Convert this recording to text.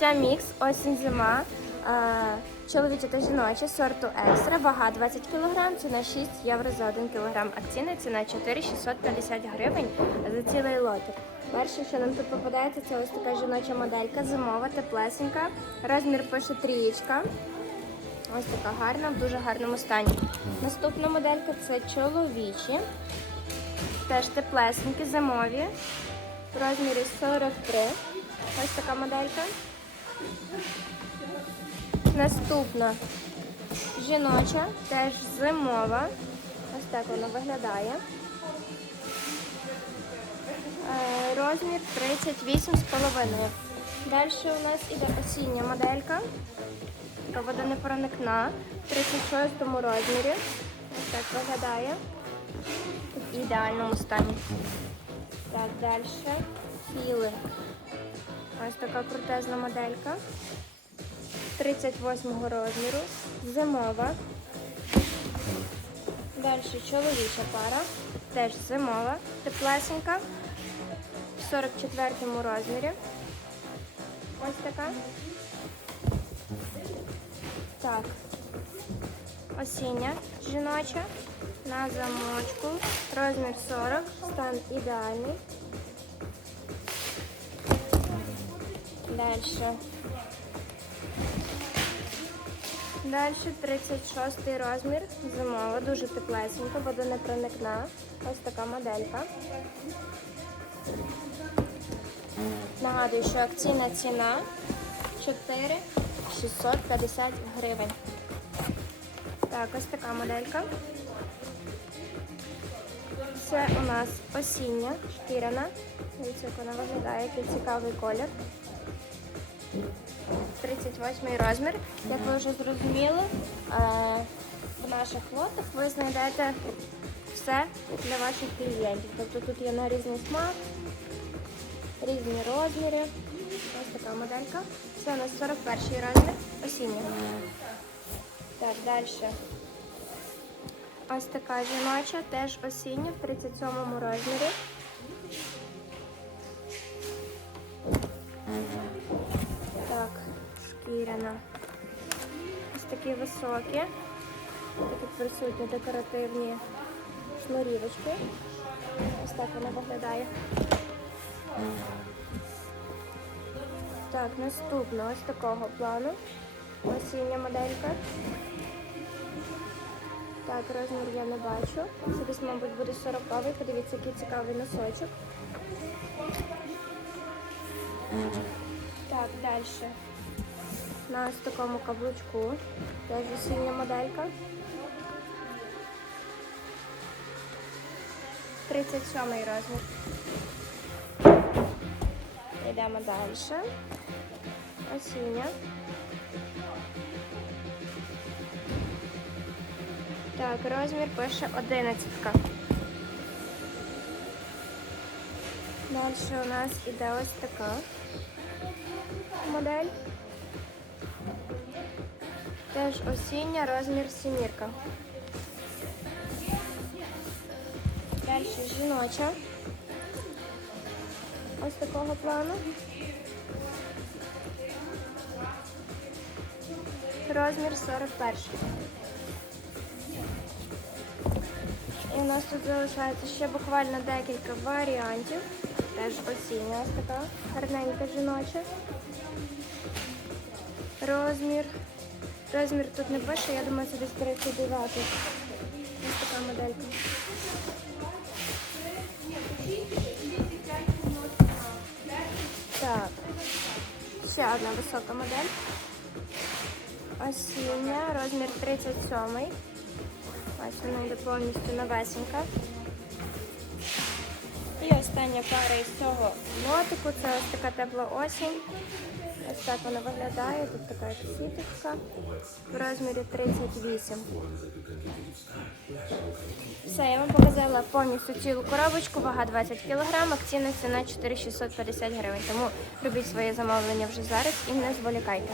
Це мікс осінь зима. Е, Чоловіче та жіноче сорту екстра, вага 20 кг, ціна 6 євро за 1 кг. Акційна ціна 4,650 гривень за цілий лотик. Перше, що нам тут попадається, це ось така жіноча моделька, зимова, теплесенька. Розмір пише трієчка. Ось така гарна, в дуже гарному стані. Наступна моделька це чоловічі. Теж теплесенькі, зимові. В розмірі 43. Ось така моделька. Наступна жіноча, теж зимова. Ось так вона виглядає. Е, Розмір 38,5. Далі у нас іде осіння моделька. Водонепроникна в 36 розмірі. Ось так виглядає. В ідеальному стані. Так, далі. Філи. Ось така крутезна моделька. 38 розміру. Зимова. Далі чоловіча пара. Теж зимова. Теплесенька. В 44 розмірі. Ось така. Так. Осіння жіноча. На замочку. Розмір 40. Стан ідеальний. Дальше. Далі 36 розмір. Зимова, дуже теплесенька, водонепроникна. Ось така моделька. Нагадую, що акційна ціна 4 650 гривень. Так, ось така моделька. Це у нас осіння, шкіряна. Дивіться, як вона виглядає, який цікавий колір. 38 розмір. Як ви вже зрозуміли, е, в наших лотах ви знайдете все для ваших клієнтів. Тобто тут є на різний смак, різні розміри. Ось така моделька. Це у нас 41 розмір, осіння. Так, далі. Ось така жіноча, теж осіння в 37 розмірі. Шкіряна. Ось такі високі. Тут присутні декоративні шнурівочки. Ось так вона виглядає. Так, наступна ось такого плану. Осіння моделька. Так, розмір я не бачу. Це десь, мабуть, буде 40 Подивіться, який цікавий носочок. Так, далі. На ось такому каблучку. Теж осіння моделька. 37 розмір. Йдемо далі. Осіння. Так, розмір пише 11. Далі у нас іде ось така модель. Теж осіння, розмір сімірка. Далі жіноча. Ось такого плану. Розмір 41. І у нас тут залишається ще буквально декілька варіантів. Теж осіння ось така гарненька жіноча. Розмір. Розмір тут не пише, я думаю, це десь 39. Ось така моделька. Так. Ще одна висока модель. Осіння, розмір 37. Ось вона йде повністю новесенька. І остання пара із цього лотику це ось така тепла осінь. Ось так вона виглядає. Тут така сіточка в розмірі 38. Все, я вам показала повністю цілу коробочку, вага 20 кг, акційна ціна 4650 гривень. Тому робіть своє замовлення вже зараз і не зволікайте.